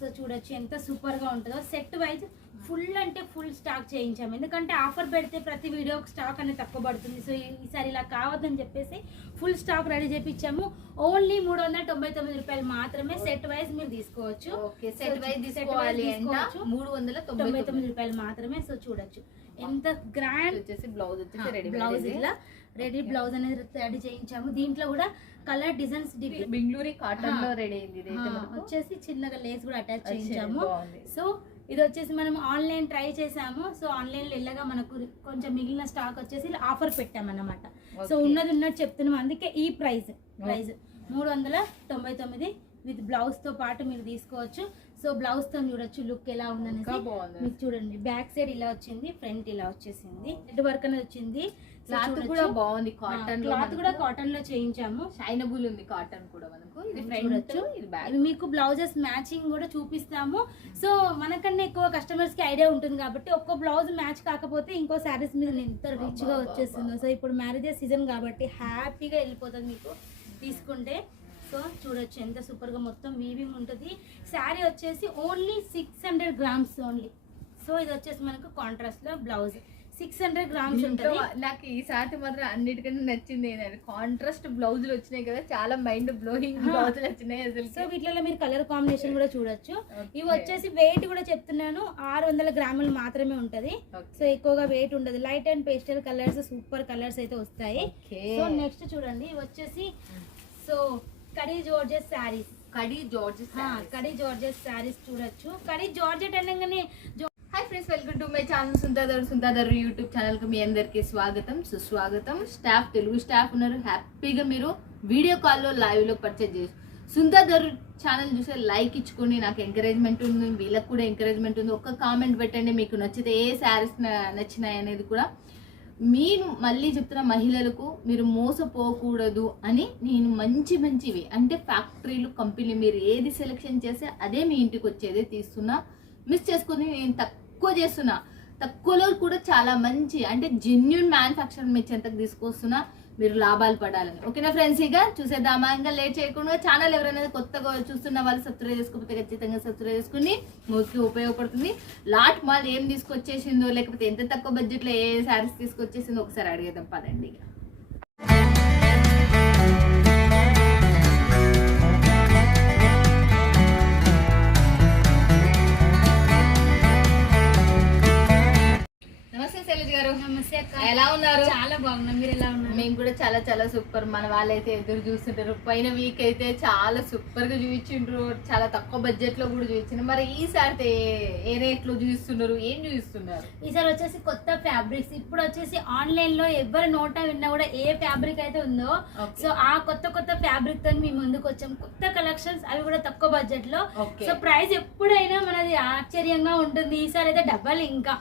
So చూడొచ్చు ఎంత super గా ఉంటుందో. సెట్ వైజ్ ఫుల్ అంటే ఫుల్ స్టాక్ చేయించాము, ఎందుకంటే ఆఫర్ పెడితే ప్రతి వీడియోకి స్టాక్ అనేది తక్కువ పడుతుంది. సో ఈసారి ఇలా కావద్దని చెప్పేసి ఫుల్ స్టాక్ రెడీ చేయించాము. ఓన్లీ 399 రూపాయలు మాత్రమే సెట్ వైజ్ మీరు తీసుకోవచ్చు. సెట్ వైజ్ తీసుకోవాలి అంటే 399 రూపాయలు మాత్రమే. సో చూడొచ్చు ఎంత గ్రాండ్ వచ్చేసి బ్లౌజ్ వచ్చేసి రెడీ బ్లౌజ్ ఇలా రెడీ బ్లౌజ్ అనేది రెడీ చేయించాము. దీంట్లో కూడా కలర్ డిజైన్స్ బెంగళూరు కాటన్ లో రెడీ అయింది. వచ్చేసి చిన్నగా లేస్ కూడా అటాచ్ చేయించాము. సో ఇది వచ్చేసి మనం ఆన్లైన్ ట్రై చేసాము. సో ఆన్లైన్ లో వెళ్ళగా మనకు కొంచెం మిగిలిన స్టాక్ వచ్చేసి ఆఫర్ పెట్టామన్నమాట. సో ఉన్నది ఉన్నట్టు చెప్తున్నాం, అందుకే ఈ ప్రైస్ 399 విత్ బ్లౌజ్ తో పాటు మీరు తీసుకోవచ్చు. సో బ్లౌజ్ తో చూడొచ్చు లుక్ ఎలా ఉందని మీకు చూడండి. బ్యాక్ సైడ్ ఇలా వచ్చింది, ఫ్రంట్ ఇలా వచ్చేసింది, హెడ్ వర్క్ అనేది వచ్చింది. క్లాత్ కూడా బాగుంది, కాటన్ క్లాత్ కూడా కాటన్ లో చేయించాము. షైనబుల్ ఉంది కాటన్ కూడా మనకు. ఇది చూడొచ్చు, మీకు బ్లౌజెస్ మ్యాచింగ్ కూడా చూపిస్తాము. సో మనకన్నా ఎక్కువ కస్టమర్స్ కి ఐడియా ఉంటుంది కాబట్టి ఒక్క బ్లౌజ్ మ్యాచ్ కాకపోతే ఇంకో శారీస్ మీద ఎంత రిచ్ గా వచ్చేస్తుందో. సో ఇప్పుడు మ్యారేజెస్ సీజన్ కాబట్టి హ్యాపీగా వెళ్ళిపోతుంది మీకు తీసుకుంటే. సో చూడొచ్చు ఎంత సూపర్ గా మొత్తం వీవింగ్ ఉంటుంది. శారీ వచ్చేసి ఓన్లీ 600 గ్రామ్స్ ఓన్లీ. సో ఇది వచ్చేసి మనకు కాంట్రాస్ట్ లో బ్లౌజ్ 600 గ్రామ్స్ ఉంటుంది. నాకు ఈ సారి మాత్రం అన్నిటికంటే నచ్చింది ఏంటంటే కాంట్రాస్ట్ బ్లౌజులు వచ్చినాయి కదా, చాలా మైండ్ బ్లోయింగ్ బ్లౌజులు వచ్చినాయి అసలు. సో వీటిలో మీరు కలర్ కాంబినేషన్ కూడా చూడొచ్చు. ఇవి వచ్చేసి వెయిట్ కూడా చెప్తున్నాను 600 గ్రాములు మాత్రమే ఉంటది. సో ఎక్కువగా వెయిట్ ఉండదు. Light and pastel colours super colours అయితే వస్తాయి. సో నెక్స్ట్ చూడండి ఇవి వచ్చేసి సో కడీ జార్జెట్ శారీస్. కడీ జార్జెట్ శారీస్ చూడొచ్చు. కడీ జార్జెట్ అనగానే hi friends, welcome to my channel సుంతాదర్ యూట్యూబ్ ఛానల్ కి మీ అందరికి స్వాగతం సుస్వాగతం. స్టాఫ్ తెలుగు స్టాఫ్ ఉన్నారు. హ్యాపీగా మీరు వీడియో కాల్లో లైవ్ లో పర్చేజ్ చేసి సుంతాదర్ ఛానల్ చూసే లైక్ ఇచ్చుకోండి. నాకు ఎంకరేజ్మెంట్ ఉంది, వీళ్ళకి కూడా ఎంకరేజ్మెంట్ ఉంది. ఒక్క కామెంట్ పెట్టండి మీకు నచ్చితే ఏ శారీస్ నచ్చినాయి అనేది కూడా. మీరు మళ్ళీ చెప్తున్న మహిళలకు మీరు మోసపోకూడదు అని నేను మంచివి అంటే ఫ్యాక్టరీలు కంపెనీలు మీరు ఏది సెలెక్షన్ చేస్తే అదే మీ ఇంటికి వచ్చేదే తీస్తున్నా. మిస్ చేసుకుని నేను తక్కువ చేస్తున్నా, తక్కువలో కూడా చాలా మంచి అంటే జెన్యున్ మ్యానుఫ్యాక్చర్ మీ చెంతకు తీసుకొస్తున్నా, మీరు లాభాలు పడాలని. ఓకేనా ఫ్రెండ్స్, ఇక చూసేద్దామా? ఇంకా లేట్ చేయకుండా ఛానల్ ఎవరైనా కొత్తగా చూస్తున్న వాళ్ళు సబ్స్క్రైబ్ చేసుకోకపోతే ఖచ్చితంగా సబ్స్క్రైబ్ చేసుకుని మీకు ఉపయోగపడుతుంది. లాట్ మాల్ ఏం తీసుకొచ్చేసిందో లేకపోతే ఎంత తక్కువ బడ్జెట్లో ఏ శారీస్ తీసుకొచ్చేసిందో ఒకసారి అడిగేద్దాం పదండి. నమస్తే శైలజ గారు. నమస్తే అక్క, ఎలా ఉన్నారు? చాలా బాగున్నాం, మీరు ఎలా ఉన్నారు? మేము కూడా చాలా చాలా సూపర్. మన వాళ్ళైతే ఎదురు చూస్తుంటారు. పైన వీక్ అయితే చాలా సూపర్ గా చూపించిండ్రు, చాలా తక్కువ బడ్జెట్ లో కూడా చూపించారు. మరి ఈసారి ఏ రేట్ లో చూపిస్తున్నారు, ఏం చూపిస్తున్నారు? ఈసారి వచ్చేసి కొత్త ఫ్యాబ్రిక్స్. ఇప్పుడు వచ్చేసి ఆన్లైన్ లో ఎవరి నోటా విన్నా కూడా ఏ ఫ్యాబ్రిక్ అయితే ఉందో సో ఆ కొత్త ఫ్యాబ్రిక్ తో మీ ముందుకు వచ్చాం. కొత్త కలెక్షన్స్, అవి కూడా తక్కువ బడ్జెట్ లో. సో ప్రైస్ ఎప్పుడైనా మనది ఆశ్చర్యంగా ఉంటుంది. ఈసారి అయితే డబల్ ఇంకా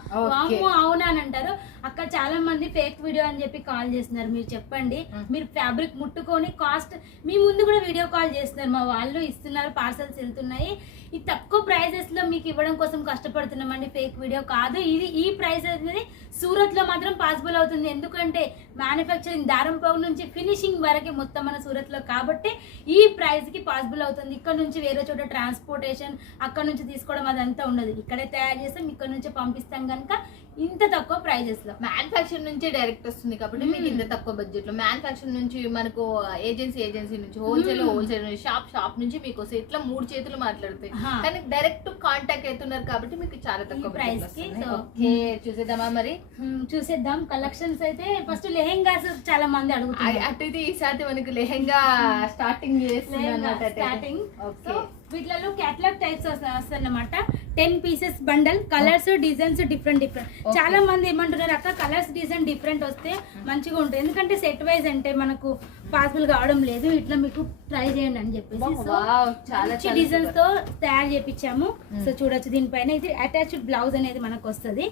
అవునా అని అంటారు. అక్క చాలా మంది ఫేక్ వీడియో అని చెప్పి కాల్ చేస్తున్నారు. మీరు చెప్పండి, మీరు ఫ్యాబ్రిక్ ముట్టుకొని కాస్ట్ మీ ముందు కూడా వీడియో కాల్ చేస్తున్నారు. మా వాళ్ళు ఇస్తున్నారు, పార్సల్స్ వెళ్తున్నాయి. ఈ తక్కువ ప్రైజెస్ లో మీకు ఇవ్వడం కోసం కష్టపడుతున్నామండి, ఫేక్ వీడియో కాదు ఇది. ఈ ప్రైస్ అనేది సూరత్ లో మాత్రం పాసిబుల్ అవుతుంది, ఎందుకంటే మ్యానుఫ్యాక్చరింగ్ దారంపోగు నుంచి ఫినిషింగ్ వరకు మొత్తం మన సూరత్ లో కాబట్టి ఈ ప్రైస్ కి పాసిబుల్ అవుతుంది. ఇక్కడ నుంచి వేరే చోట ట్రాన్స్పోర్టేషన్ అక్కడ నుంచి తీసుకోవడం అదంతా ఉండదు. ఇక్కడే తయారు చేస్తాం, ఇక్కడ నుంచి పంపిస్తాం కనుక ఇంత తక్కువ ప్రైజెస్ లో. మ్యానుఫ్యాక్చర్ నుంచి డైరెక్ట్ వస్తుంది కాబట్టి మీకు ఇంత తక్కువ బడ్జెట్ లో. మ్యానుఫ్యాక్చర్ నుంచి మనకు ఏజెన్సీ నుంచి హోల్సేల్ నుంచి షాప్ నుంచి మీకు వస్తే ఇట్లా 3 చేతులు మాట్లాడుతాయి. కానీ డైరెక్ట్ కాంటాక్ట్ అవుతున్నారు కాబట్టి మీకు చాలా తక్కువ ప్రైస్ కి. చూసేద్దామా? మరి చూసేద్దాం. కలెక్షన్స్ అయితే ఫస్ట్ లెహెంగాస్ చాలా మంది అడుగుతారు. అటైతే ఈసారి మనకు లెహెంగా స్టార్టింగ్ స్టార్టింగ్. వీటిలో క్యాటలాగ్ టైప్స్ వస్తాయన్నమాట. 10 pieces bundle, colours designs different. చాలా మంది ఏమంటున్నారు, అక్క కలర్స్ డిజైన్ డిఫరెంట్ వస్తే మంచిగా ఉంటుంది, ఎందుకంటే సెట్ వైజ్ అంటే మనకు పాసిబుల్ కావడం లేదు. ఇట్లా మీకు ట్రై చేయండి అని చెప్పేసి చాలా డిజైన్స్ తో తయారు చేపించాము. సో చూడొచ్చు, దీనిపైన ఇది అటాచ్డ్ బ్లౌజ్ అనేది మనకు వస్తుంది.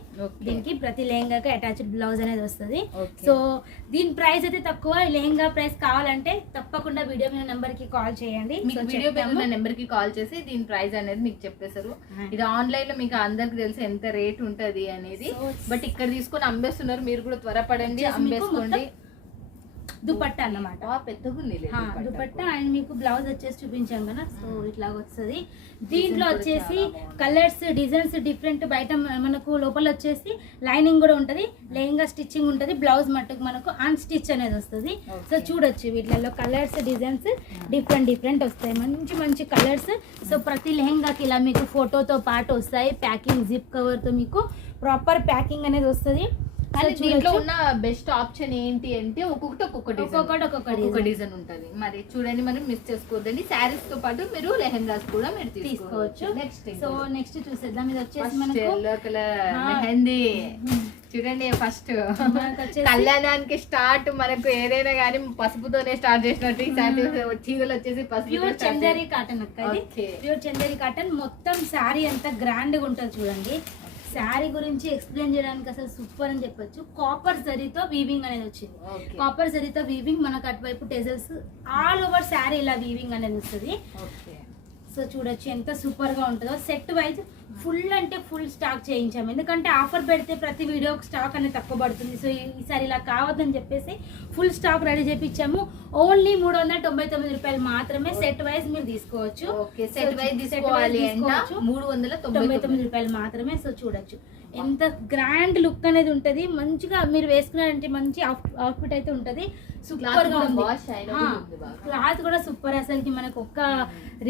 దీనికి ప్రతి లెహంగాకి అటాచ్డ్ బ్లౌజ్ అనేది వస్తుంది. సో దీని ప్రైస్ అయితే తక్కువ. లెహంగా ప్రైస్ కావాలంటే తప్పకుండా వీడియో మీద నెంబర్ కి కాల్ చేయండి. వీడియో మీద నెంబర్ కి కాల్ చేసి దీని ప్రైస్ అనేది మీకు చెప్పేశారు. ఇది ఆన్లైన్ లో మీకు అందరికి తెలిసి ఎంత రేట్ ఉంటది అనేది, బట్ ఇక్కడ తీసుకొని అమ్మేస్తున్నారు. మీరు కూడా త్వరపడండి, అమ్మేసుకోండి. దుపట్టా అన్నమాట. పెద్దగా ఉంది దుపట్టా అండ్ మీకు బ్లౌజ్ వచ్చేసి చూపించాం కదా, సో ఇట్లా వస్తుంది. దీంట్లో వచ్చేసి కలర్స్ డిజైన్స్ డిఫరెంట్, బయట మనకు లోపల వచ్చేసి లైనింగ్ కూడా ఉంటది, లెహంగా స్టిచ్చింగ్ ఉంటది, బ్లౌజ్ మట్టుకు మనకు అన్ స్టిచ్ అనేది వస్తుంది. సో చూడొచ్చు వీటిలో కలర్స్ డిజైన్స్ డిఫరెంట్ వస్తాయి, మంచి మంచి కలర్స్. సో ప్రతి లెహంగాకి ఇలా మీకు ఫోటోతో పాటు వస్తాయి, ప్యాకింగ్ జిప్ కవర్ తో మీకు ప్రాపర్ ప్యాకింగ్ అనేది వస్తుంది. దీంట్లో ఉన్న బెస్ట్ ఆప్షన్ ఏంటి అంటే ఒక్కొక్క డిజైన్ ఉంటది. మరి చూడండి, మనం మిస్ చేసుకోవద్దండి. శారీస్ తో పాటు మీరు లెహెంగాస్ కూడా మీరు తీసుకోవచ్చు. నెక్స్ట్ చూసేద్దాం. ఇది వచ్చేసి మనకు ఎల్లో కలర్ మెహందీ. చూడండి, ఫస్ట్ కళ్యాణానికి స్టార్ట్ మనకు ఏదైనా కానీ పసుపుతోనే స్టార్ట్ చేసినట్టు ఈ చీరలు వచ్చేసి పసుపు. ప్యూర్ చందేరి కాటన్ అక్క, ప్యూర్ చందేరి కాటన్. మొత్తం శారీ అంతా గ్రాండ్ గా ఉంటుంది చూడండి. శారీ గురించి ఎక్స్ప్లెయిన్ చేయడానికి అసలు సూపర్ అని చెప్పొచ్చు. కాపర్ జరీతో వీవింగ్ అనేది వచ్చింది. కాపర్ జరీతో వీవింగ్, మనకు అటువైపు టెజల్స్, ఆల్ ఓవర్ శారీ ఇలా వీవింగ్ అనేది వస్తుంది. సో చూడొచ్చు ఎంత సూపర్ గా ఉంటుందో. సెట్ వైజ్ ఫుల్ అంటే ఫుల్ స్టాక్ చేయించాము, ఎందుకంటే ఆఫర్ పెడితే ప్రతి వీడియోకి స్టాక్ అనేది తక్కువ పడుతుంది. సో ఈసారి ఇలా కావద్దని చెప్పేసి ఫుల్ స్టాక్ రెడీ చేయించాము. ఓన్లీ 399 రూపాయలు మాత్రమే. సెట్ వైజ్ మీరు తీసుకోవచ్చు. సెట్ వైజ్ తీసుకోవాలి అంటే 399 రూపాయలు మాత్రమే. సో చూడొచ్చు ఎంత గ్రాండ్ లుక్ అనేది ఉంటది. మంచిగా మీరు వేసుకున్నారంటే మంచి అవుట్ఫిట్ అయితే ఉంటది. సూపర్ గా ఉంది. క్లాత్ కూడా సూపర్, అసలుకి మనకు ఒక్క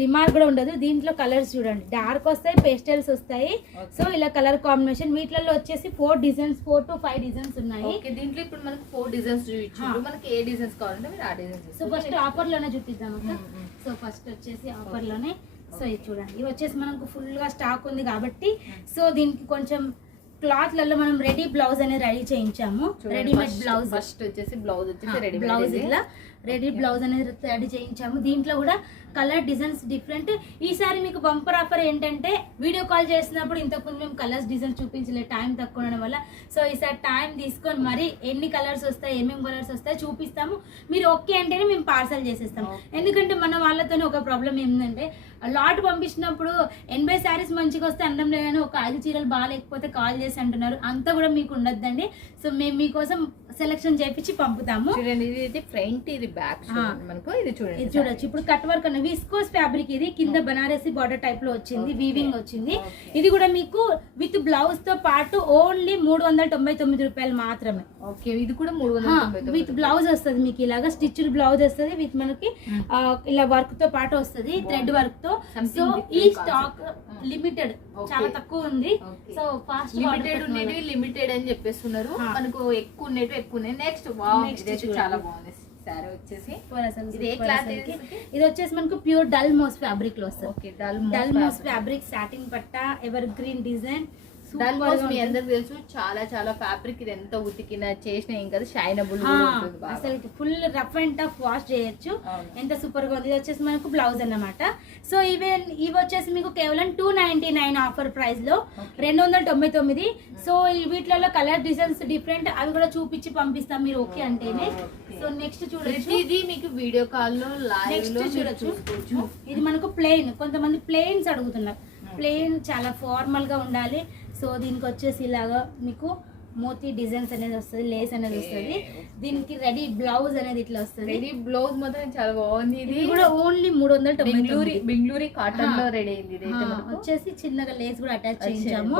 రిమార్క్ కూడా ఉండదు. దీంట్లో కలర్స్ చూడండి, డార్క్ వస్తాయి, పేస్టల్స్ వస్తాయి. సో ఇలా కలర్ కాంబినేషన్. వీటిలో వచ్చేసి 4 to 5 డిజైన్స్ ఉన్నాయి. దీంట్లో ఇప్పుడు మనకు 4 డిజైన్స్ చూపించారు. మనకి ఏ డిజైన్స్ కావాలంటే మీరు ఆ డిజైన్స్. సో ఫస్ట్ ఆఫర్ లోనే చూపిద్దాం అక్క. సో ఫస్ట్ వచ్చేసి ఆఫర్ లోనే. సో ఇది చూడండి, ఇవి వచ్చేసి మనకు ఫుల్ గా స్టాక్ ఉంది కాబట్టి సో దీనికి కొంచెం క్లాత్ లలో మనం రెడీ బ్లౌజ్ అనేది రెడీ చేయించాము. రెడీమేడ్ బ్లౌజ్ ఫస్ట్ వచ్చేసి బ్లౌజ్ వచ్చేసి రెడీ బ్లౌజ్ ఇలా రెడీ బ్లౌజ్ అనేది రెడీ చేయించాము. దీంట్లో కూడా కలర్ డిజైన్స్ డిఫరెంట్. ఈసారి మీకు బంపర్ ఆఫర్ ఏంటంటే వీడియో కాల్ చేసినప్పుడు ఇంతకుముందు మేము కలర్స్ డిజైన్స్ చూపించలేదు, టైం తక్కువ ఉండడం వల్ల. సో ఈసారి టైం తీసుకొని మరి ఎన్ని కలర్స్ వస్తాయి, ఏమేమి కలర్స్ వస్తాయి చూపిస్తాము. మీరు ఓకే అంటేనే మేము పార్సల్ చేసేస్తాము. ఎందుకంటే మన వాళ్ళతోనే ఒక ప్రాబ్లం ఏంటంటే లాట్ పంపించినప్పుడు 80 శారీస్ మంచిగా వస్తే అనడం లేదని ఒక 5 చీరలు బాగాలేకపోతే కాల్ చేసి అంటున్నారు. అంతా కూడా మీకు ఉండొద్దండి. సో మేము మీకోసం సెలెక్షన్ చేపించి పంపుతాము. ఇది ఫ్రంట్, ఇది బ్యాక్ మనకు. ఇది చూడండి, ఇది చూడొచ్చు. ఇప్పుడు కట్ వర్క్ అన్న విస్కోస్ ఫ్యాబ్రిక్, ఇది కింద బనారసి బార్డర్ టైప్ లో వచ్చింది, వీవింగ్ వచ్చింది. ఇది కూడా మీకు విత్ బ్లౌజ్ తో పాటు ఓన్లీ 399 రూపాయలు మాత్రమే. ఓకే, ఇది కూడా 399 విత్ బ్లౌజ్ వస్తుంది మీకు. ఇలాగా స్టిచ్డ్ బ్లౌజ్ వస్తుంది విత్ మనకి ఇలా వర్క్ తో పాటు వస్తుంది, థ్రెడ్ వర్క్ తో. సో ఈ స్టాక్ లిమిటెడ్, చాలా తక్కువ ఉంది. సో ఫాస్ట్ లిమిటెడ్ అని చెప్పేస్తున్నారు. మనకు ఎక్కువ ఉండేవి ఎక్కువ ఉన్నాయి. నెక్స్ట్ చాలా బాగుంది సారీ వచ్చేసి. ఇది వచ్చేసి మనకు ప్యూర్ డల్ మోస్ ఫ్యాబ్రిక్ లో వస్తుంది. డల్ మోస్ ఫ్యాబ్రిక్, సాటిన్ పట్టా, ఎవర్ గ్రీన్ డిజైన్. డల్ మోస్ మీ అందరికి తెలుసు, చాలా చాలా ఫ్యాబ్రిక్. ఇది ఎంత ఉతికినా చేసినా ఏం కదా, షైనబుల్ అసలు full rough and tough wash చేయొచ్చు. ఎంత సూపర్ గా ఉంది. ఇది వచ్చేసి మనకు బ్లౌజ్ అన్నమాట. సో ఇవి వచ్చేసి మీకు కేవలం 299 ఆఫర్ ప్రైస్ లో 299. సో వీటిలో కలర్ డిజైన్స్ డిఫరెంట్, అవి కూడా చూపించి పంపిస్తాం మీరు ఓకే అంటేనే. సో నెక్స్ట్ చూడొచ్చు, ఇది మీకు వీడియో కాల్ లో లైవ్ లో చూడొచ్చు. ఇది మనకు ప్లెయిన్, కొంతమంది ప్లెయిన్స్ అడుగుతున్నారు. ప్లెయిన్ చాలా ఫార్మల్ గా ఉండాలి. సో దీనికి వచ్చేసి ఇలాగా మీకు మోతీ డిజైన్స్ అనేది వస్తుంది, లేస్ అనేది వస్తుంది. దీనికి రెడీ బ్లౌజ్ అనేది ఇట్లా వస్తుంది. రెడీ బ్లౌజ్ మాత్రం చాలా బాగుంది. ఇది కూడా ఓన్లీ 399. బెంగళూరు కాటన్ లో రెడీ అయింది. వచ్చేసి చిన్నగా లేస్ కూడా అటాచ్ చేయించాము.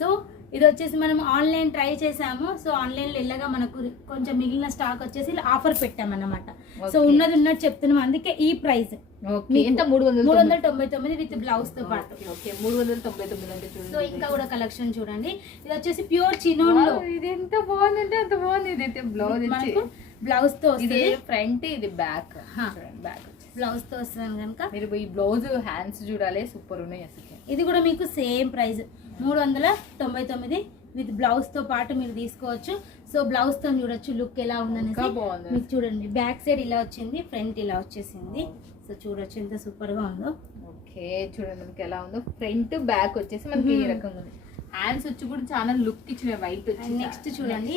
సో ఇది వచ్చేసి మనం ఆన్లైన్ ట్రై చేసాము. సో ఆన్లైన్ లో ఇలాగా మనకు కొంచెం మిగిలిన స్టాక్ వచ్చేసి ఆఫర్ పెట్టామన్నమాట. సో ఉన్నది ఉన్నట్టు చెప్తున్నాం, అందుకే ఈ ప్రైస్. 399 విత్ బ్లౌజ్ తో పాటు. 399 అంటే చూడండి. సో ఇంకా కూడా కలెక్షన్ చూడండి. ఇది వచ్చేసి ప్యూర్ చినోన్ లో. ఇది ఎంత బాగుందంటే అంత బాగుంది. ఇది బ్లౌజ్ బ్లౌజ్ తో వస్తుంది. ఫ్రంట్, ఇది బ్యాక్. బ్యాక్ బ్లౌజ్ తో వస్తుంది కనుక మీరు ఈ బ్లౌజ్ హ్యాండ్స్ చూడాలి, సూపర్ ఉన్నాయి అసలు. ఇది కూడా మీకు సేమ్ ప్రైస్ 399 విత్ బ్లౌజ్ తో పాటు మీరు తీసుకోవచ్చు. సో బ్లౌజ్ తో చూడొచ్చు లుక్ ఎలా ఉందనేసి. మీకు చూడండి, బ్యాక్ సైడ్ ఇలా వచ్చింది, ఫ్రంట్ ఇలా వచ్చేసింది. సో చూడొచ్చు ఎంత సూపర్ గా ఉందో. ఓకే, చూడండి మనకి ఎలా ఉందో. ఫ్రంట్ బ్యాక్ వచ్చేసి మనకి ఈ రకంగా ఉంది. హ్యాండ్స్ వచ్చి కూడా చాలా లుక్ ఇచ్చిన వైట్ వచ్చి. నెక్స్ట్ చూడండి,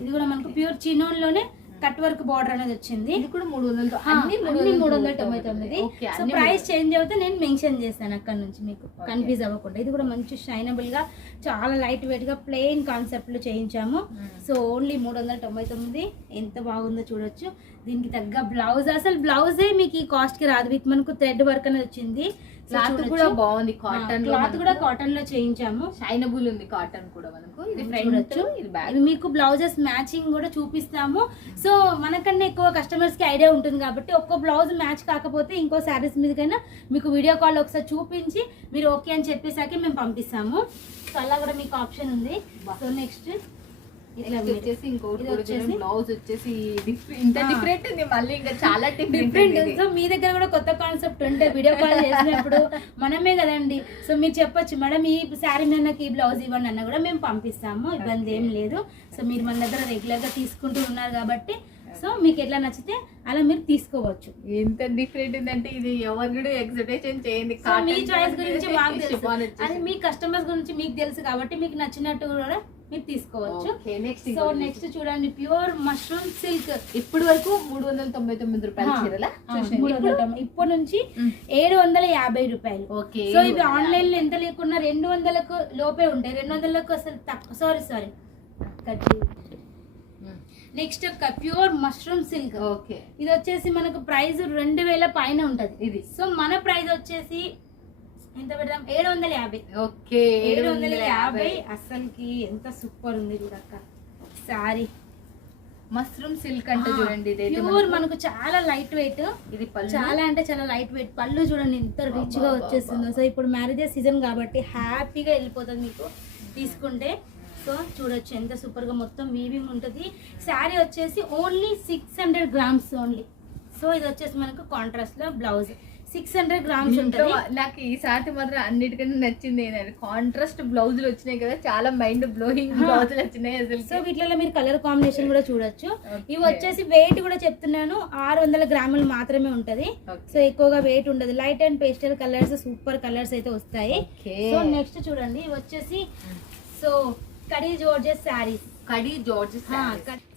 ఇది కూడా మనకు ప్యూర్ చినోన్ లోనే కట్ వర్క్ బార్డర్ అనేది వచ్చింది. ఇది కూడా 300 అన్ని 399. సో ప్రైస్ చేంజ్ అవుతే నేను మెన్షన్ చేస్తాను అక్కడ నుంచి, మీకు కన్ఫ్యూజ్ అవ్వకుండా. ఇది కూడా మంచి షైనబుల్ గా చాలా లైట్ వెయిట్ గా ప్లెయిన్ కాన్సెప్ట్ లో చేయించాము. So only 399. ఎంత బాగుందో చూడొచ్చు. దీనికి తగ్గ బ్లౌజ్, అసలు బ్లౌజే మీకు ఈ కాస్ట్ కి రాదు. విత్ మనకు థ్రెడ్ వర్క్ అనేది వచ్చింది. క్లాత్ కూడా బాగుంది, కాటన్ క్లాత్ కూడా కాటన్ లో చేయించాము. షైనబుల్ ఉంది కాటన్ కూడా మనకు. ఇది చూడొచ్చు. ఇది మీకు బ్లౌజెస్ మ్యాచింగ్ కూడా చూపిస్తాము. సో మనకన్నా ఎక్కువ కస్టమర్స్ కి ఐడియా ఉంటుంది కాబట్టి ఒక్క బ్లౌజ్ మ్యాచ్ కాకపోతే ఇంకో శారీస్ మీదకైనా మీకు వీడియో కాల్ ఒకసారి చూపించి మీరు ఓకే అని చెప్పేసాక మేము పంపిస్తాము. సో అలా కూడా మీకు ఆప్షన్ ఉంది. సో నెక్స్ట్ వచ్చేసి ఇంకోటి బ్లౌజ్ వచ్చేసి ఇంత డిఫరెంట్ ఉంది, మళ్ళీ ఇంకా చాలా డిఫరెంట్. సో మీ దగ్గర కూడా కొత్త కాన్సెప్ట్ ఉంటే వీడియో కాల్ చేసినప్పుడు మనమే కదండి. సో మీరు చెప్పొచ్చు మేడం ఈ శారీ మీద నాకు ఈ బ్లౌజ్ ఇవ్వండి అన్న కూడా మేము పంపిస్తాము, ఇబ్బంది ఏం లేదు. సో మీరు మన దగ్గర రెగ్యులర్ గా తీసుకుంటూ ఉన్నారు కాబట్టి సో మీకు ఎట్లా నచ్చితే అలా మీరు తీసుకోవచ్చు. ఎంత డిఫరెంట్ ఉందంటే ఇది ఎవరు కూడా ఎక్స్పెక్టేషన్ చేయండి. మీ చాయిస్ గురించి మాకు తెలుసు, అది మీ కస్టమర్స్ గురించి మీకు తెలుసు కాబట్టి మీకు నచ్చినట్టు కూడా మీరు తీసుకోవచ్చు. సో నెక్స్ట్ చూడండి, ప్యూర్ మష్రూమ్ సిల్క్. ఇప్పటి వరకు 399 రూపాయలు చీరలా, ఇప్పటి నుంచి 750 రూపాయలు. సో ఇవి ఆన్లైన్ లో ఎంత లేకున్నా 200కు లోపే ఉంటాయి. 200కు అసలు తక్కువ. Sorry next pure mushroom silk. ఇది వచ్చేసి మనకు ప్రైస్ 2000 పైన ఉంటది ఇది. సో మన ప్రైస్ వచ్చేసి ఎంత పెడదాం, 750. ఓకే 750. అసలుకి ఎంత సూపర్ ఉంది చూడక్క సారీ. మష్రూమ్ సిల్క్ అంటే చూడండి, ప్యూర్ మనకు చాలా లైట్ వెయిట్. ఇది చాలా అంటే చాలా లైట్ వెయిట్. పళ్ళు చూడండి ఎంత రిచ్ గా వచ్చేస్తుందో. సో ఇప్పుడు మ్యారేజెస్ సీజన్ కాబట్టి హ్యాపీగా వెళ్ళిపోతుంది మీకు తీసుకుంటే. సో చూడొచ్చు ఎంత సూపర్ గా మొత్తం వీవింగ్ ఉంటుంది. శారీ వచ్చేసి ఓన్లీ 600 గ్రామ్స్ ఓన్లీ. సో ఇది వచ్చేసి మనకు కాంట్రాస్ట్ లో బ్లౌజ్ 600 గ్రామ్స్ ఉంటుంది. నాకు ఈ సారి మాత్రం అన్నిటికన్నా నచ్చింది ఏంటంటే కాంట్రాస్ట్ బ్లౌజులు వచ్చినాయి కదా, చాలా మైండ్ బ్లోయింగ్ బ్లౌజులు వచ్చినాయి అసలు. సో వీటిలో మీరు కలర్ కాంబినేషన్ కూడా చూడొచ్చు. ఇవి వచ్చేసి వెయిట్ కూడా చెప్తున్నాను 600 గ్రాములు మాత్రమే ఉంటది. సో ఎక్కువగా వెయిట్ ఉండదు. Light and pastel colours, super colours అయితే వస్తాయి. సో నెక్స్ట్ చూడండి, ఇవి వచ్చేసి సో కడీ జార్జెట్ శారీస్. కడీ జార్జెట్.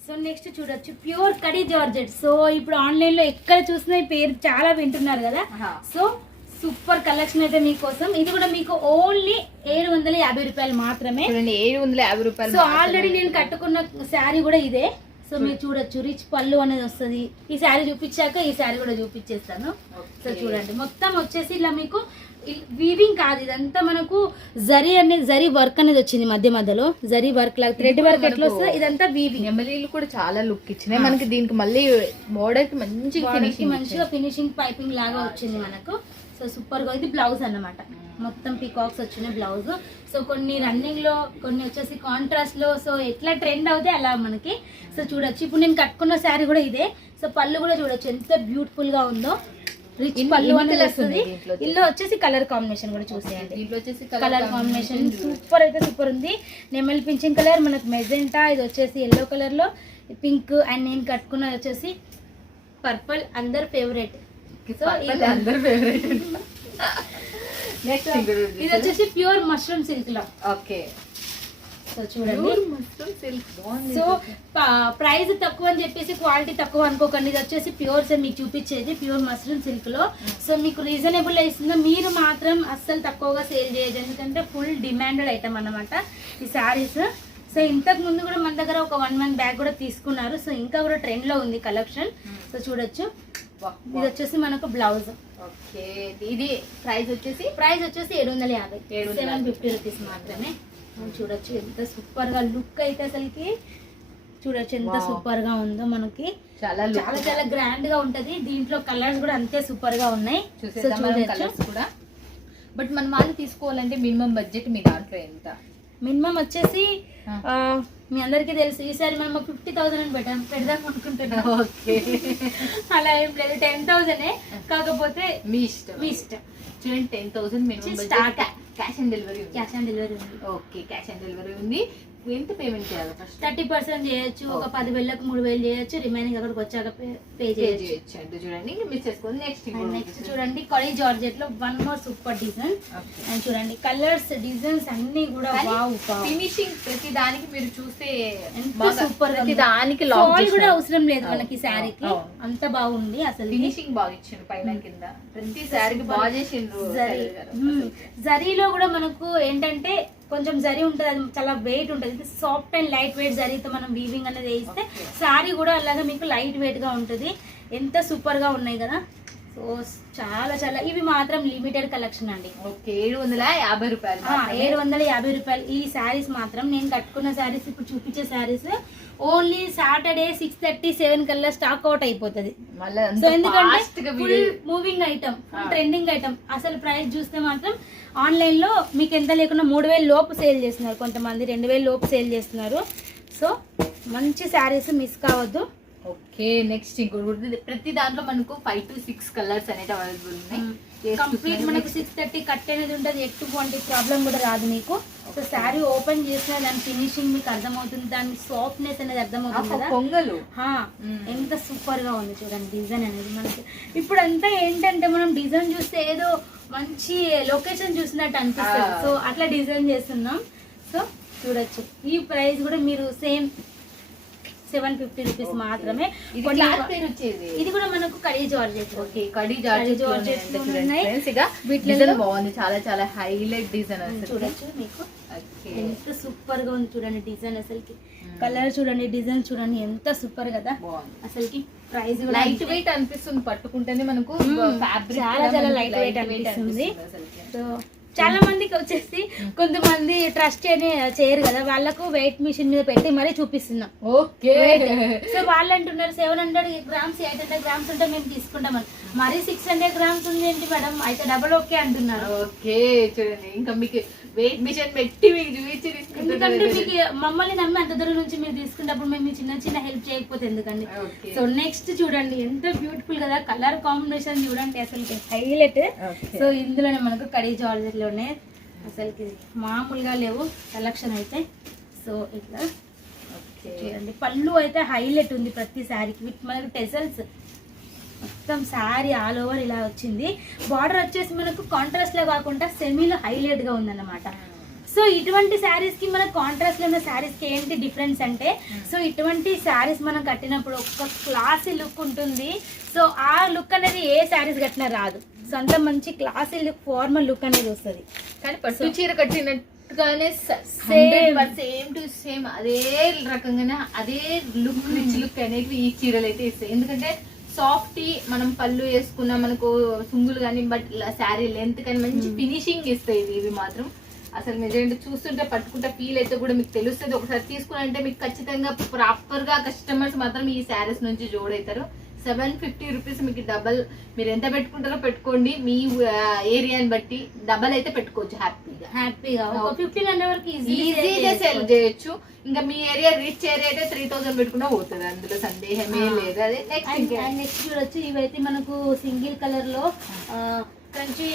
సో నెక్స్ట్ చూడొచ్చు, ప్యూర్ కడీ జార్జెట్. సో ఇప్పుడు ఆన్లైన్ లో ఎక్కడ చూసినా ఈ పేరు చాలా వింటున్నారు కదా. సో సూపర్ కలెక్షన్ అయితే మీకోసం. ఇది కూడా మీకు ఓన్లీ 750 రూపాయలు మాత్రమే. 750 రూపాయలు. సో ఆల్రెడీ నేను కట్టుకున్న శారీ కూడా ఇదే. సో మీరు చూడొచ్చు, రిచ్ పళ్ళు అనేది వస్తుంది. ఈ శారీ చూపించాక ఈ శారీ కూడా చూపించేస్తాను. సో చూడండి, మొత్తం వచ్చేసి ఇలా మీకు వీవింగ్ కాదు, ఇదంతా మనకు జరీ వర్క్ అనేది వచ్చింది. మధ్యలో జరీ వర్క్ లాగా థ్రెడ్ వర్క్ ఎట్లా వస్తుంది, ఇదంతా వీవింగ్. నెమలీలు కూడా చాలా లుక్ ఇచ్చినాయి మనకి. దీనికి మళ్ళీ బోర్డర్ కి మంచిగా ఫినిషింగ్ పైపింగ్ లాగా వచ్చింది మనకు. సో సూపర్ గా. ఇది బ్లౌజ్ అన్నమాట, మొత్తం పీకాక్స్ వచ్చినాయి బ్లౌజ్. సో కొన్ని రన్నింగ్ లో, కొన్ని వచ్చేసి కాంట్రాస్ట్ లో. సో ఎట్లా ట్రెండ్ అవుతే అలా మనకి. సో చూడొచ్చు, ఇప్పుడు నేను కట్టుకున్న శారీ కూడా ఇదే. సో పళ్ళు కూడా చూడొచ్చు ఎంత బ్యూటిఫుల్ గా ఉందో. రిచ్ పళ్ళు అనేది వస్తుంది. ఇల్లు వచ్చేసి కలర్ కాంబినేషన్ కూడా చూసేయండి. కలర్ కాంబినేషన్ సూపర్ అయితే సూపర్ ఉంది. నెమల్ పింఛన్ కలర్, మనకు మెజెంటా, ఇది వచ్చేసి ఎల్లో కలర్ లో పింక్, అండ్ నేను కట్టుకున్నది వచ్చేసి పర్పుల్, అందరు ఫేవరెట్. సో అందరు ఫేవరెట్. ఇది వచ్చేసి ప్యూర్ మష్రూమ్ సిల్క్ లో. ఓకే. సో చూడండి, సో ప్రైస్ తక్కువ అని చెప్పేసి క్వాలిటీ తక్కువ అనుకోకండి. ఇది వచ్చేసి ప్యూర్ మీకు చూపించేది ప్యూర్ మష్రూమ్ సిల్క్ లో. సో మీకు రీజనబుల్ ఇస్తుందో మీరు మాత్రం అస్సలు తక్కువగా సేల్ చేయదు, ఎందుకంటే ఫుల్ డిమాండెడ్ ఐటమ్ అన్నమాట ఈ శారీస్. సో ఇంతకు ముందు కూడా మన దగ్గర ఒక 1 month బ్యాగ్ కూడా తీసుకున్నారు. సో ఇంకా కూడా ట్రెండ్ లో ఉంది కలెక్షన్. సో చూడొచ్చు, ఇది వచ్చేసి మనకు బ్లౌజ్. ఓకే. ఇది ప్రైస్ వచ్చేసి 750, 750 రూపీస్ మాత్రమే. చూడొచ్చు ఎంత సూపర్ గా లుక్ అయితే అసలుకి. చూడొచ్చు ఎంత సూపర్ గా ఉందో మనకి. చాలా చాలా చాలా గ్రాండ్ గా ఉంటది. దీంట్లో కలర్స్ కూడా అంతే సూపర్ గా ఉన్నాయి. కూడా. బట్ మన వాళ్ళు తీసుకోవాలంటే మినిమం బడ్జెట్ మీ దాంట్లో ఎంత? మినిమం వచ్చేసి మీ అందరికీ తెలుసు, ఈసారి మనం 50,000 పెడదాం అనుకుంటున్నాం. ఓకే. అలా ఏం లేదు, 10,000. కాకపోతే మీ ఇష్టం. చూడండి, 10,000 minimum start. Cash on delivery ఉంది. క్యాష్ ఆన్ డెలివరీ ఉంది. ఓకే, క్యాష్ ఆన్ డెలివరీ ఉంది. ఎంత పేమెంట్ చేయాలి ఫస్ట్? 30% చేయొచ్చు, ఒక 10,000కు 3,000 చేయొచ్చు, రిమైనింగ్ అక్కడికి వచ్చాక పే చేయొచ్చు. అంటే చూడండి ఇంకా మిస్ చేసుకోండి. నెక్స్ట్ చూడండి కడీ జార్జెట్ లో one more super design. And చూడండి కలర్స్ డిజైన్స్ అన్ని కూడా ఫినిషింగ్ ప్రతి దానికి మీరు చూస్తే ఎంత సూపర్, ప్రతి దానికి లాక్ కూడా అవసరం లేదు మనకి శారీకి, అంత బాగుంది అసలు. ఫినిషింగ్ బాగా ఇచ్చిండు పైన కింద, ప్రతి శారీకి బాగా చేసిండ్రు. జరీలో కూడా మనకు ఏంటంటే కొంచెం జరీ ఉంటుంది, అది చాలా వెయిట్ ఉంటుంది, సాఫ్ట్ అండ్ లైట్ వెయిట్ జరీతో మనం వీవింగ్ అనేది వేస్తే శారీ కూడా అలాగే మీకు లైట్ వెయిట్ గా ఉంటుంది. ఎంత సూపర్ గా ఉన్నాయి కదా. సో చాలా చాలా ఇవి మాత్రం లిమిటెడ్ కలెక్షన్ అండి. ఓకే, 750 రూపాయలు. 750 రూపాయలు ఈ శారీస్ మాత్రం. నేను కట్టుకున్న శారీస్ ఇప్పుడు చూపించే శారీస్ ఓన్లీ సాటర్డే 6:30-7 కల్లా స్టాక్ అవుట్ అయిపోతుంది. సో ఎందుకంటే full moving item, full trending item. అసలు ప్రైస్ చూస్తే మాత్రం ఆన్లైన్ లో మీకు ఎంత లేకుండా 3,000 లోపు సేల్ చేస్తున్నారు, కొంతమంది 2,000 లోపు సేల్ చేస్తున్నారు. సో మంచి శారీస్ మిస్ కావద్దు. ఓకే, నెక్స్ట్ ఇంకోటి ప్రతి దాంట్లో మనకు 5 to 6 కలర్స్ అనేది అవైలబుల్ ఉన్నాయి. కంప్లీట్ మనకు 6:30 కట్ అనేది ఉంటుంది, ఎటువంటి ప్రాబ్లం కూడా రాదు మీకు. సో శారీ ఓపెన్ చేసిన దాని ఫినిషింగ్ మీకు అర్థమవుతుంది, దాని సాఫ్ట్నెస్ అనేది అర్థమవుతుంది కదా. పొంగలు ఎంత సూపర్ గా ఉంది చూడండి డిజైన్ అనేది. మనకి ఇప్పుడు అంతా ఏంటంటే మనం డిజైన్ చూస్తే ఏదో మంచి లొకేషన్ చూసినట్టు అనిపిస్తుంది. సో అట్లా డిజైన్ చేస్తున్నాం. సో చూడొచ్చు. ఈ ప్రైస్ కూడా మీరు సేమ్ 750 రూపీస్ మాత్రమే. ఇది కూడా మనకు khadi georgette. Okay, khadi georgette బాగుంది, చాలా చాలా హైలైట్ డిజైన్ చూడొచ్చు. మీకు ఎంత సూపర్ గా ఉంది చూడండి డిజైన్. అసలుకి కలర్ చూడండి, డిజైన్ చూడండి, ఎంత సూపర్ కదా అసలుకి. ప్రైస్ లైట్ వెయిట్ అనిపిస్తుంది, పట్టుకుంటేనే మనకు చాలా చాలా లైట్ వెయిట్ అనిపిస్తుంది. సో చాలా మందికి వచ్చేసి కొంతమంది ట్రస్ట్ చేయరు కదా, వాళ్ళకు వెయిట్ మిషన్ మీద పెట్టి మరీ చూపిస్తున్నాం. ఓకే, సో వాళ్ళు అంటున్నారు 700 గ్రామ్స్ 800 గ్రామ్స్ ఉంటే మేము తీసుకుంటామని. మరి 600 గ్రామ్స్ ఉంది ఏంటి మేడం, అయితే డబల్ ఓకే అంటున్నారు. ఓకే చూడండి, ఇంకా మీకు వెయిట్ మిషన్ పెట్టి మీకు చూపించి ఎందుకంటే మీకు మమ్మల్ని నమ్మి అంత దూరం నుంచి మీరు తీసుకున్నప్పుడు మేము చిన్న చిన్న హెల్ప్ చేయకపోతే ఎందుకండి. సో నెక్స్ట్ చూడండి ఎంత బ్యూటిఫుల్ కదా, కలర్ కాంబినేషన్ చూడండి అసలు హైలైట్. సో ఇందులోనే మనకు కడీ జార్జెట్ లోనే అసలుకి మామూలుగా లేవు కలెక్షన్ అయితే. సో ఇట్లా చూడండి పళ్ళు అయితే హైలైట్ ఉంది ప్రతి శారీకి. మనకు టెసల్స్ మొత్తం శారీ ఆల్ ఓవర్ ఇలా వచ్చింది. బార్డర్ వచ్చేసి మనకు కాంట్రాస్ట్ లో కాకుండా సెమీలో హైలైట్ గా ఉందన్నమాట. సో ఇటువంటి శారీస్ కి మన కాంట్రాస్ట్ లో ఉన్న శారీస్ కి ఏంటి డిఫరెన్స్ అంటే, సో ఇటువంటి శారీస్ మనం కట్టినప్పుడు ఒక క్లాసీ లుక్ ఉంటుంది. సో ఆ లుక్ అనేది ఏ శారీస్ కట్టినా రాదు. సో అంత మంచి క్లాసీ లుక్, ఫార్మల్ లుక్ అనేది వస్తుంది. కానీ పట్టు చీర కట్టినట్టుగానే సేమ్ టు సేమ్ అదే రకంగానే అదే లుక్, రిచ్ లుక్ అనేది ఈ చీరలు అయితే ఇస్తాయి. ఎందుకంటే సాఫ్టీ మనం పళ్ళు వేసుకున్నా మనకు సుంగులు కానీ, బట్ శారీ లెంత్ కానీ మంచి ఫినిషింగ్ ఇస్తాయి ఇవి మాత్రం. అసలు నిజంగా చూస్తుంటే పట్టుకుంటే ఫీల్ అయితే కూడా మీకు తెలుస్తుంది. ఒకసారి తీసుకున్నారంటే మీకు ఖచ్చితంగా ప్రాపర్ గా కస్టమర్స్ మాత్రం ఈ శారీస్ నుంచి జోడవుతారు. 750 రూపీస్ మీకు డబల్, మీరు ఎంత పెట్టుకుంటారో పెట్టుకోండి, మీ ఏరియాని బట్టి డబల్ అయితే పెట్టుకోవచ్చు హ్యాపీగా 1500 వరకు ఈజీగా సెల్ చేయొచ్చు. ఇంకా మీ ఏరియా రీచ్ ఏరియా అయితే 3000 పెట్టుకున్నా పోతుంది, అందులో సందేహమే లేదు. అదే నెక్స్ట్ చూడొచ్చు. ఇవైతే మనకు సింగిల్ కలర్ లో క్రంచీ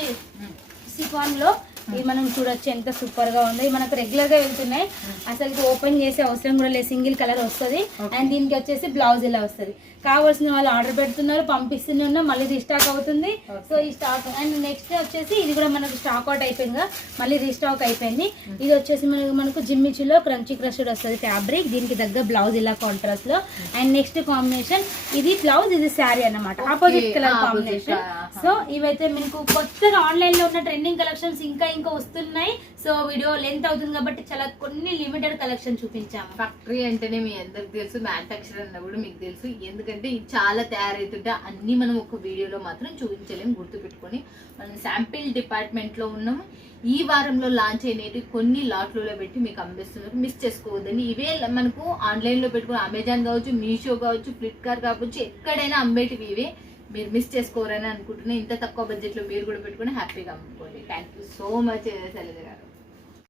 సిఫాన్ లో ఇది మనం చూడొచ్చు ఎంత సూపర్ గా ఉంది. మనకు రెగ్యులర్ గా వెళ్తున్నాయి, అసలు ఓపెన్ చేసే అవసరం కూడా లేదు, సింగిల్ కలర్ వస్తుంది. అండ్ దీనికి వచ్చేసి బ్లౌజ్ ఇలా వస్తుంది. కావాల్సిన వాళ్ళు ఆర్డర్ పెడుతున్నారు, పంపిస్తూనే ఉన్నాం, మళ్ళీ రీస్టాక్ అవుతుంది. సో ఈ స్టాక్ అండ్ నెక్స్ట్ వచ్చేసి ఇది కూడా మనకు స్టాక్ అవుట్ అయిపోయింది, మళ్ళీ రీస్టాక్ అయిపోయింది. ఇది వచ్చేసి మనకు జిమ్మిచీలో క్రంచీ క్రష్డ్ వస్తుంది ఫ్యాబ్రిక్, దీనికి దగ్గర బ్లౌజ్ ఇలా కాంట్రాస్ట్ లో. అండ్ నెక్స్ట్ కాంబినేషన్ ఇది బ్లౌజ్, ఇది శారీ అన్నమాట, ఆపోజిట్ కలర్ కాంబినేషన్. సో ఇవైతే మీకు కొత్తగా ఆన్లైన్ లో ఉన్న ట్రెండింగ్ కలెక్షన్స్ ఇంకా వస్తున్నాయి. సో వీడియో లెంత్ అవుతుంది కాబట్టి చాలా కొన్ని లిమిటెడ్ కలెక్షన్ చూపించాము. ఫ్యాక్టరీ అంటేనే మీ అందరికి తెలుసు, మ్యానుఫ్యాక్చర్ అన్న కూడా మీకు తెలుసు. ఎందుకంటే చాలా తయారైతుంటే అన్ని మనం ఒక వీడియోలో మాత్రం చూపించలేము, గుర్తుపెట్టుకొని. మనం శాంపిల్ డిపార్ట్మెంట్ లో ఉన్నాము. ఈ వారంలో లాంచ్ అయినవి కొన్ని లాట్లలో పెట్టి మీకు అమ్మేస్తున్నారు, మిస్ చేసుకోవద్దండి. ఇవే మనకు ఆన్లైన్ లో పెట్టుకుని అమెజాన్ కావచ్చు, మీషో కావచ్చు, ఫ్లిప్కార్ట్ కావచ్చు, ఎక్కడైనా అమ్మేటివి ఇవే. మీరు మిస్ చేసుకోరని అనుకుంటున్నా. ఇంత తక్కువ బడ్జెట్ లో మీరు కూడా పెట్టుకుని హ్యాపీగా అమ్ముకోండి. Thank you so much Shailaja గారు.